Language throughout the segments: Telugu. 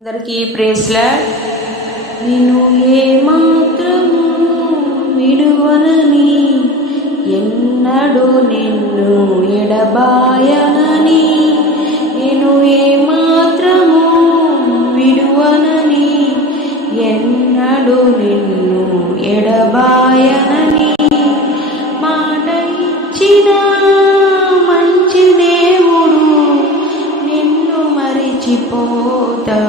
అందరికీ ప్రైజ్ లార్డ్. నిన్ను ఏమాత్రము విడువనని, ఎన్నడూ నిన్ను ఎడబాయనని, నిన్ను ఏమాత్రము విడువనని, ఎన్నడూ నిన్ను ఎడబాయనని మాట ఇచ్చిన మంచి దేవుడు నిన్ను మరిచిపోతాడా?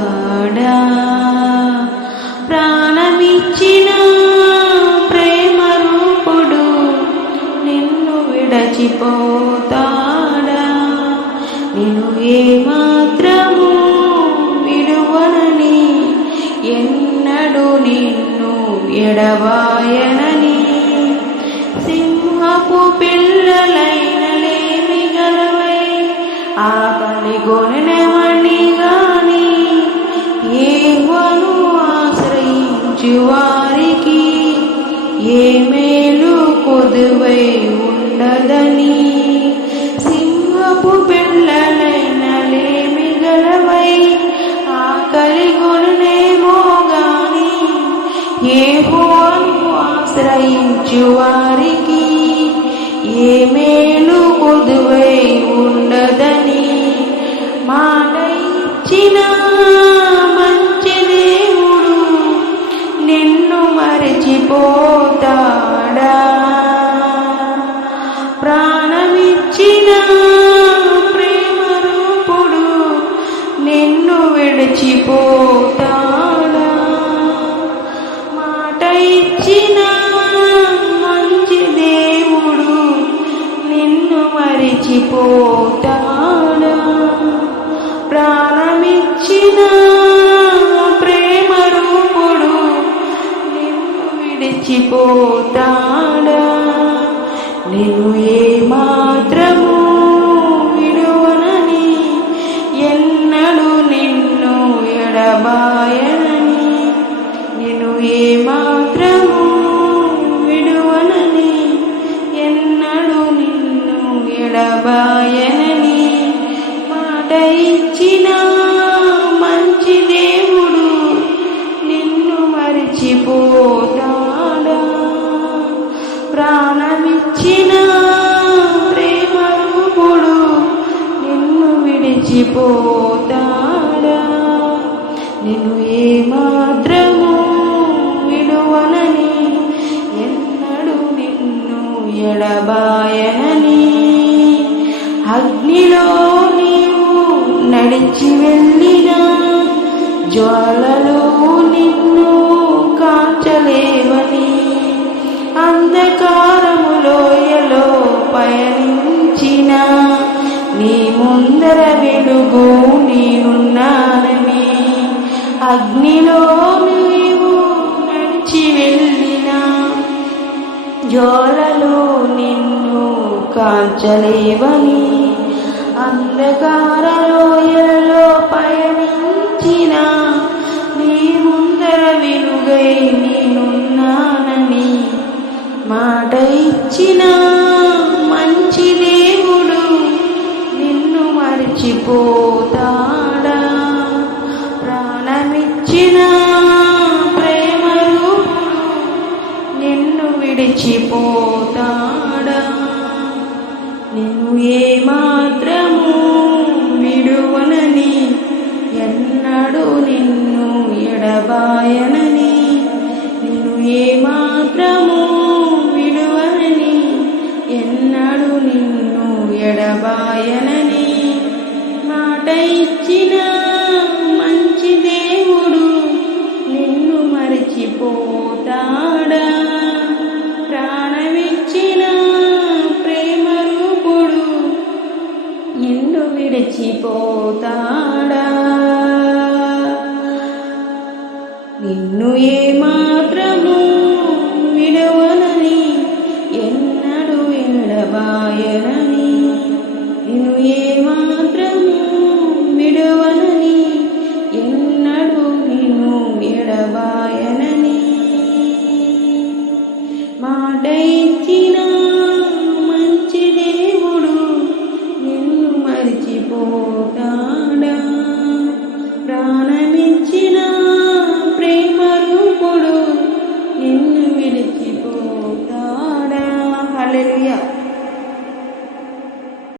ప్రాణమిచ్చిన ప్రేమ రూపుడు నిన్ను విడచిపోతాడా? నిన్ను ఏమాత్రము విడువనని, ఎన్నడూ నిన్ను ఎడబాయనని, సింహపు పిల్లలైన లేమి గలవై ఆకలి గొనెవని గాని యెహోవాను ఆశ్రయించు వారికి ఏ మేలు కొదువై ఉండదని. సింహపు పిల్లలైన లేమి గలవై ఆకలి గొనెమో గాని యెహోవాను ఆశ్రయించు వారికి ఏ మేలు కొదువై ఉండదని. మాట ఇచ్చిన మంచి దేవుడు నిన్ను మరిచిపోతాడా? ప్రాణమిచ్చిన ప్రేమ రూపుడు నిన్ను విడిచిపోతాడా? మాట ఇచ్చిన మంచి దేవుడు నిన్ను మరిచిపోతాడా? ప్రాణమిచ్చిన ప్రేమ రూపుడు నిన్ను విడిచిపోతాడా? నిన్ను ఏమాత్రము విడువనని, ఎన్నడూ నిన్ను ఎడబాయనని, నిన్ను ఏమాత్రము విడువనని, ఎన్నడూ నిన్ను ఎడబాయనని మాట ఇచ్చిన మంచి దేవుడు నిన్ను మరిచిపోతాడా? ప్రాణమిచ్చిన ప్రేమ రూపుడు నిన్ను విడిచిపోతాడా? నిన్ను ఏమాత్రము విడువనని, ఎన్నడూ నిన్ను ఎడబాయనని. అగ్నిలో నీవు నడిచి వెళ్ళినా జ్వాలలో నిన్ను కాల్చలేవని, అంధకారములోయలో పయనించిన నీ ముందర వెలుగు నేనున్నానని. అగ్నిలో నీవు నడిచి వెళ్ళినా జ్వాలలో నిన్ను కాల్చలేవని, అంధకారలోయలో పయనించిన నీ ముందర వెలుగై నేనున్నానని. మాట ఇచ్చిన మంచి దేవుడు నిన్ను మరిచిపోతాడా? ప్రాణమిచ్చిన ప్రేమ రూపుడు నిన్ను విడిచిపోతాడా? నిన్ను ఏమాత్రము విడువనని, ఎన్నడూ నిన్ను ఎడబాయనని, నిన్ను ఏమాత్రము విడువనని, ఎన్నడూ నిన్ను ఎడబాయనని. మాట ఇచ్చిన మంచి దేవుడు నిన్ను మరిచిపోతాడా? ప్రాణమిచ్చిన ప్రేమ రూపుడు నిన్ను విడిచిపోతాడా? నిన్ను ఏమాత్రము విడువనని, ఎన్నడూ ఎడబాయనని, నిన్ను ఏమాత్రము విడువనని, ఎన్నడూ నిన్ను ఎడబాయనని. మాట ఇచ్చిన మంచి దేవుడు నిన్ను మరిచిపోతాడా? ప్రాణమిచ్చిన హల్లెలూయా.